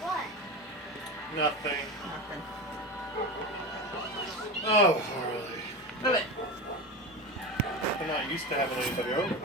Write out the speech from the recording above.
What? Nothing. Nothing. Oh, Harley. Move it. I'm not used to having anybody over.